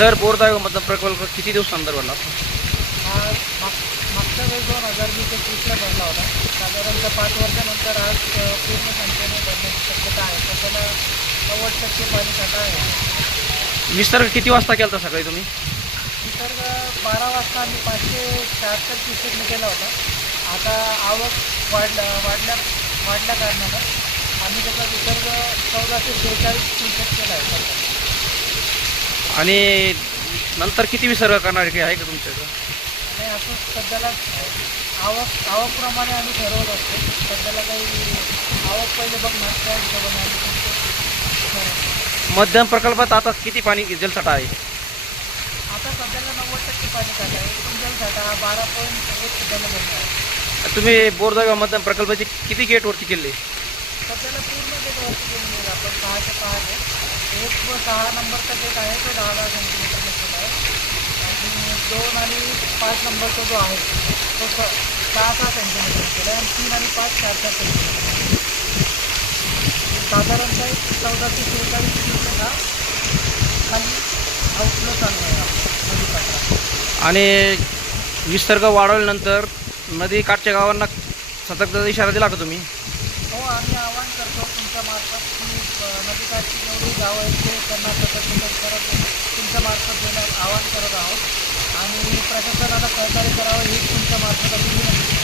Sir बोरदाय मतदान प्रकल्प किती दिवसानंतर भरला हा माग मागच्या वेळेस दोन हजार वीस एकवीसला भरला होता. साधारणतः पाच वर्षानंतर आज अ, पूर्ण संख्येने भरण्याची शक्यता आहे. तर त्याला नव्वद टक्के पाणी साठा आहे. विस्तार किती वाजता केला होता सकाळी तुम्ही? निसर्ग बारा वाजता आम्ही पाचशे शहात्तर क्युसेकने केला होता. आता आवक वाढल्या वाढल्या वाढल्या कारणानं आम्ही त्याचा विसर्ग चौदाशे शेहेचाळीस क्युसेक केला आहे. आणि नंतर किती विसर्ग करणार काही आहे का तुमच्याकडं? आणि असं सध्याला आवक आवकप्रमाणे आम्ही ठरवत असतो. सध्याला काही आवक पहिले बघणार त्या हिशोबाने. मध्यम प्रकल्पात आता किती पाणी जलसाठा आहे? आता सध्याला नव्वद टक्के पाणी साठा आहे. एकूण जलसाठा बारा पॉईंट एक जलबंध आहे. तुम्ही बोरदाय मतदान प्रकल्पाचे किती गेटवरती केले? सध्याला पूर्ण गेट एक व सहा नंबरचा गेट आहे तो दहा दहा सेंटीमीटर केला आहे. आणि दोन आणि पाच नंबरचा जो आहे तो स सहा सहा सेंटीमीटर केला आहे आणि तीन आणि पाच चार चार सेंटीमीटर साधारणतः एक चौदाशे शेहेचाळीस किलोमीटर खाली आउटलो चालू आहे आणि विसर्ग वाढवल्यानंतर नदी काठच्या गावांना सतर्कतेचा इशारा दिला का तुम्ही? हो आम्ही आवाहन करतो तुमच्या मार्फत की नदीकाठची जेवढी गावं आहेत ते त्यांना सतर्क करत तुमच्या मार्फत देण्यास आवाहन करत आहोत. आणि प्रशासनाला सहकार्य करावं हे तुमच्या मार्फत आम्ही धन्यवाद.